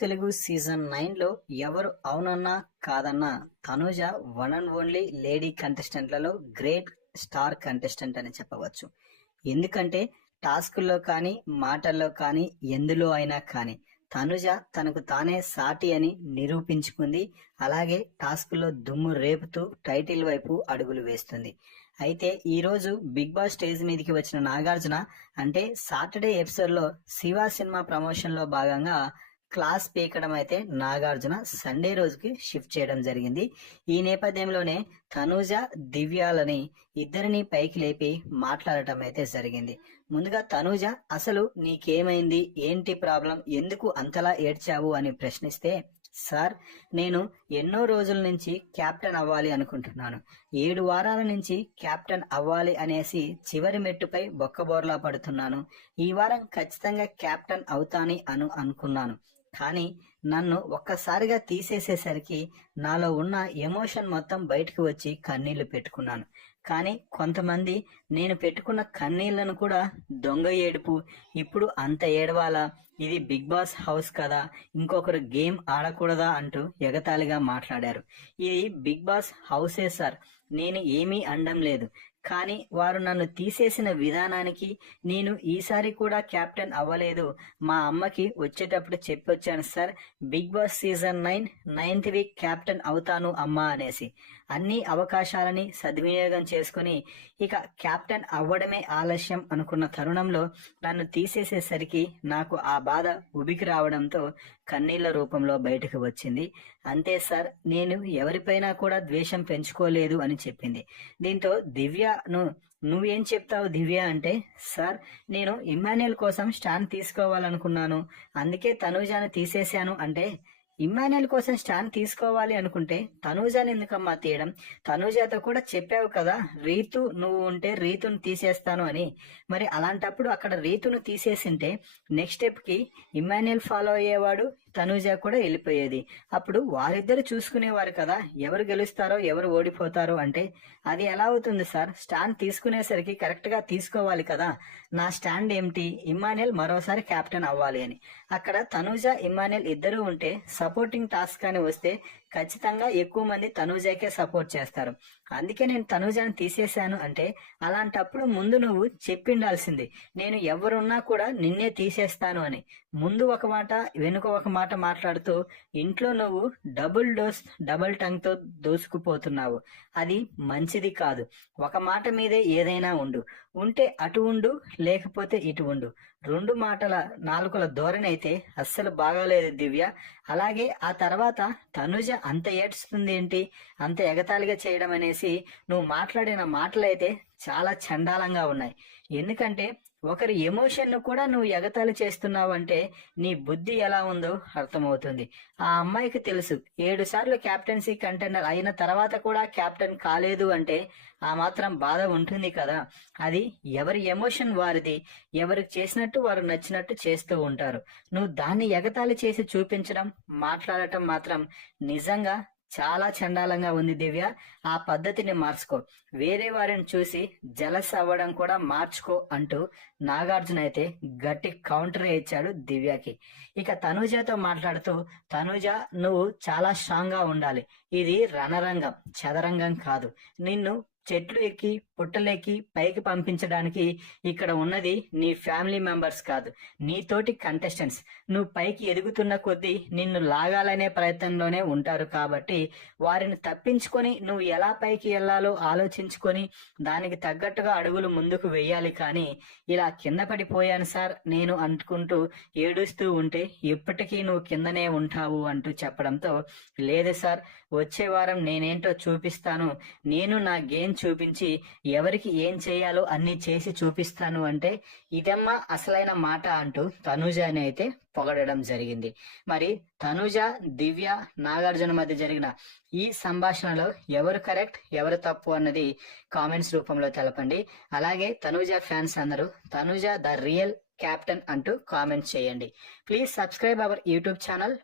Telugu season 9లో ఎవరు అవునన్నా కాదన్నా Tanuja one and only lady కంటెస్టెంట్లలో గ్రేట్ స్టార్ కంటెస్టెంట్ అని చెప్పవచ్చు. ఎందుకంటే టాస్కుల్లో కానీ మాటల్లో కానీ ఎందులో అయినా కానీ తనుజ తనకు తానే సాటి అని నిరూపించుకుంది. అలాగే టాస్కుల్లో దుమ్ము రేపుతూ టైటిల్ వైపు అడుగులు వేస్తుంది. అయితే ఈరోజు బిగ్ బాస్ స్టేజ్ మీదకి వచ్చిన నాగార్జున అంటే సాటర్డే ఎపిసోడ్లో శివ సినిమా ప్రమోషన్లో భాగంగా క్లాస్ పీకడం అయితే నాగార్జున సండే రోజుకి షిఫ్ట్ చేయడం జరిగింది. ఈ నేపథ్యంలోనే తనూజ దివ్యాలని ఇద్దరిని పైకి లేపి మాట్లాడటం అయితే జరిగింది. ముందుగా తనూజ అసలు నీకేమైంది, ఏంటి ప్రాబ్లం, ఎందుకు అంతలా ఏడ్చావు అని ప్రశ్నిస్తే, సార్ నేను ఎన్నో రోజుల నుంచి క్యాప్టెన్ అవ్వాలి అనుకుంటున్నాను. 7 వారాల నుంచి క్యాప్టెన్ అవ్వాలి అనేసి చివరి మెట్టుపై బొక్కబోర్లా పడుతున్నాను. ఈ వారం ఖచ్చితంగా క్యాప్టెన్ అవుతాని అనుకున్నాను. కానీ నన్ను ఒక్కసారిగా తీసేసేసరికి నాలో ఉన్న ఎమోషన్ మొత్తం బయటకు వచ్చి కన్నీళ్లు పెట్టుకున్నాను. కానీ కొంతమంది నేను పెట్టుకున్న కన్నీళ్లను కూడా దొంగ ఏడుపు, ఇప్పుడు అంత ఏడవాలా, ఇది బిగ్ బాస్ హౌస్ కదా, ఇంకొకరు గేమ్ ఆడకూడదా అంటూ ఎగతాళిగా మాట్లాడారు. ఇది బిగ్ బాస్ హౌసే సార్, నేను ఏమీ అనడం లేదు. కానీ వారు నన్ను తీసేసిన విధానానికి నేను ఈసారి కూడా క్యాప్టెన్ అవ్వలేదు. మా అమ్మకి వచ్చేటప్పుడు చెప్పొచ్చాను sir, Bigg Boss season 9 9th week captain అవుతాను అమ్మా అనేసి. అన్ని అవకాశాలని సద్వినియోగం చేసుకుని ఇక క్యాప్టెన్ అవ్వడమే ఆలస్యం అనుకున్న తరుణంలో నన్ను తీసేసేసరికి నాకు ఆ బాధ ఉబికి రావడంతో కన్నీళ్ల రూపంలో బయటకు వచ్చింది. అంతే సార్, నేను ఎవరిపైనా కూడా ద్వేషం పెంచుకోలేదు అని చెప్పింది. దీంతో దివ్యను నువ్వేం చెప్తావు దివ్య అంటే, సార్ నేను ఇమ్మాన్యుయల్ కోసం స్టాండ్ తీసుకోవాలనుకున్నాను, అందుకే తనూజాను తీసేశాను అంటే, ఇమ్మాన్యుయల్ కోసం స్టాండ్ తీసుకోవాలి అనుకుంటే తనూజాని ఎందుకమ్మా తీయడం? తనూజాతో కూడా చెప్పావు కదా రీతు నువ్వు ఉంటే రీతును తీసేస్తాను అని. మరి అలాంటప్పుడు అక్కడ రీతును తీసేసింటే నెక్స్ట్ స్టెప్ కి ఇమ్మాన్యుయల్ ఫాలో అయ్యేవాడు, తనూజ కూడా వెళ్ళిపోయేది. అప్పుడు వారిద్దరు చూసుకునేవారు కదా ఎవరు గెలుస్తారో ఎవరు ఓడిపోతారో అంటే. అది ఎలా అవుతుంది సార్? స్టాండ్ తీసుకునేసరికి కరెక్ట్ గా తీసుకోవాలి కదా. నా స్టాండ్ ఏమిటి, ఇమ్మాన్యుయల్ మరోసారి క్యాప్టెన్ అవ్వాలి అని. అక్కడ తనూజ ఇమ్మాన్యుయల్ ఇద్దరు ఉంటే సపోర్టింగ్ టాస్క్ అని వస్తే ఖచ్చితంగా ఎక్కువ మంది తనూజకే సపోర్ట్ చేస్తారు. అందుకే నేను తనూజాని తీసేశాను అంటే, అలాంటప్పుడు ముందు నువ్వు చెప్పిండాల్సింది, నేను ఎవరున్నా కూడా నిన్నే తీసేస్తాను అని. ముందు ఒక మాట వెనుక ఒక మాట మాట్లాడుతూ ఇంట్లో నువ్వు డబుల్ టంగ్ తో దోసుకుపోతున్నావు. అది మంచిది కాదు. ఒక మాట మీదే ఏదైనా ఉంటే అటు ఉండు, లేకపోతే ఇటు ఉండు. 2 మాటల నాలుకల ధోరణి అయితే అస్సలు బాగాలేదు దివ్య. అలాగే ఆ తర్వాత తనుజ అంత ఏడ్చుతుంది ఏంటి, అంత ఎగతాళిగా చేయడం అనేసి నువ్వు మాట్లాడిన మాటలైతే చాలా చండాలంగా ఉన్నాయి. ఎందుకంటే ఒకరి ఎమోషన్ ను కూడా నువ్వు ఎగతాళి చేస్తున్నావు అంటే నీ బుద్ధి ఎలా ఉందో అర్థమవుతుంది. ఆ అమ్మాయికి తెలుసు 7 సార్లు క్యాప్టెన్సీ కంటెండర్ అయిన తర్వాత కూడా క్యాప్టెన్ కాలేదు అంటే ఆ మాత్రం బాధ ఉంటుంది కదా. అది ఎవరి ఎమోషన్ వారిది, ఎవరికి చేసినట్టు వారు నచ్చినట్టు చేస్తూ ఉంటారు. నువ్వు దాన్ని ఎగతాళి చేసి చూపించడం, మాట్లాడటం మాత్రం నిజంగా చాలా చండాలంగా ఉంది దివ్య. ఆ పద్ధతిని మార్చుకో, వేరే వారిని చూసి జలస్ అవ్వడం కూడా మార్చుకో అంటూ నాగార్జున అయితే గట్టి కౌంటర్ ఇచ్చాడు దివ్యకి. ఇక తనూజతో మాట్లాడుతూ, తనూజ నువ్వు చాలా స్ట్రాంగ్ గా ఉండాలి. ఇది రణరంగం, చదరంగం కాదు. నిన్ను చెట్లు ఎక్కి పుట్టలెక్కి పైకి పంపించడానికి ఇక్కడ ఉన్నది నీ ఫ్యామిలీ మెంబర్స్ కాదు, నీతోటి కంటెస్టెంట్స్. నువ్వు పైకి ఎదుగుతున్న కొద్దీ నిన్ను లాగాలనే ప్రయత్నంలోనే ఉంటారు. కాబట్టి వారిని తప్పించుకొని నువ్వు ఎలా పైకి వెళ్లాలో ఆలోచించుకొని దానికి తగ్గట్టుగా అడుగులు ముందుకు వెయ్యాలి. కానీ ఇలా కింద పడిపోయాను సార్ నేను అనుకుంటూ ఏడుస్తూ ఉంటే ఎప్పటికీ నువ్వు కిందనే ఉంటావు అంటూ చెప్పడంతో, లేదు సార్, వచ్చే వారం నేనేంటో చూపిస్తాను, నేను నా గేమ్ చూపించి ఎవరికి ఏం చేయాలో అన్ని చేసి చూపిస్తాను అంటే, ఇదమ్మా అసలైన మాట అంటూ తనూజని అయితే పొగడడం జరిగింది. మరి తనూజ, దివ్య, నాగార్జున మధ్య జరిగిన ఈ సంభాషణలో ఎవరు కరెక్ట్ ఎవరు తప్పు అన్నది కామెంట్స్ రూపంలో తెలపండి. అలాగే తనూజ ఫ్యాన్స్ అందరూ తనూజ ద రియల్ క్యాప్టెన్ అంటూ కామెంట్ చేయండి. Please subscribe our YouTube channel.